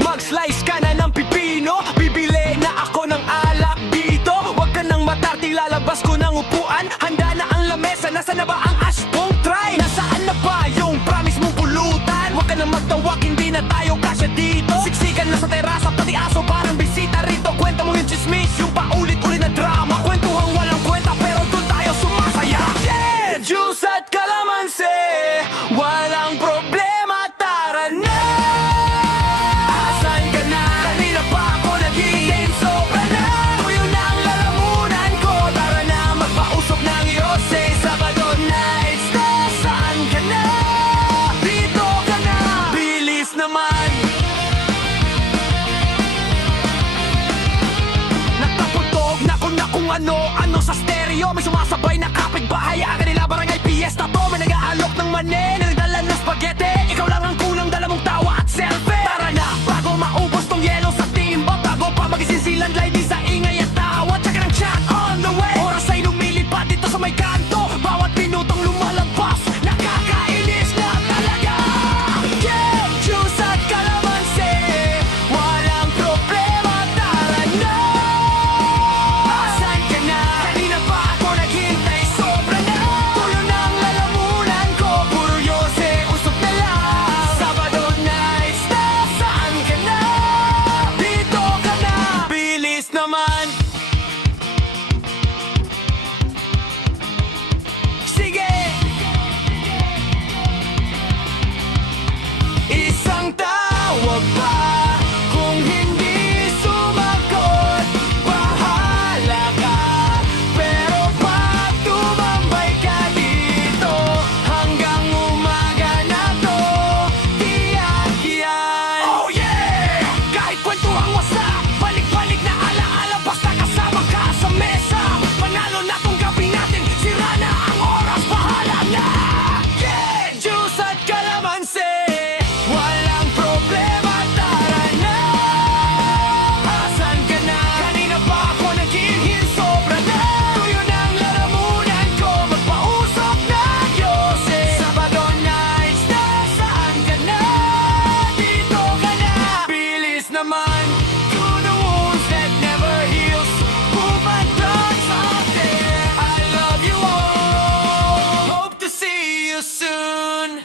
Mag-slice ka na ng pipino, bibili na ako ng alak dito. Huwag ka nang matarte, lalabas ko ng upuan. Handa na ang lamesa, nasa na ba ang ashpong try? Nasaan na ba yung promise mong pulutan? Huwag ka nang magtawag, hindi na tayo kasya dito. Siksikan na sa terasa, pati aso parang bisita rito. Kwenta mo yung chismis, yung paulit-ulit na drama. Kwentuhang walang kwenta, pero doon tayo sumasaya. Yeah! Juice at kalamansi, walang problema, tara na. Asan ka na? Kanina pa ako nag-iintay, sobra na. Tuyo na ang lalamunan ko, tara na magpausok ng Yose. Sabado nights na, saan ka na? Dito ka na, bilis naman. Nagpaputog na kung ano sa stereo. May sumasabay na kapitbahay, aga nila barangay fiesta to. May nag-aalok ng mani, nagdala ng spaghetti. Ikaw lang ang kulang, dala mong tawa at selfie. Tara na, bago maubos tong yelo sa timba. Bago pa magisisilan, live di sa ingay at tawa. Tsaka ng chat on the way. Oras ay lumilipad dito sa may kanto. Bawat minutong lumalabas, nakakainis na talaga. Yeah, juice at kalamansi, walang problema, tara na. Asan ka na? Kanina pa ako naghintay, sobra na. Tuyo na ang lalamunan ko, puro Yose, usok na lang. Sabado nights na, saan ka na? Dito ka na, bilis naman. Sige! Isang tawag pa, kung hindi sumagot, bahala ka. Pero pag tumambay ka dito, hanggang umaga na to, tiyak yan. Oh yeah! Kahit kwentuhang wasak, balik-balik na alaala, basta kasama ka sa mesa. Panalo na tong gabi natin, sira na ang oras, bahala na. Yeah! Juice at kalamansi, walang problema, tara na. Asan ka na? Kanina pa ako nag-iinhil, sobra na. Tuyo na ang lalamunan ko, magpausok na Yose. Sabado nights na, saan ka na? Dito ka na, bilis naman. To the wounds that never heals, move my drugs out there. I love you all, hope to see you soon.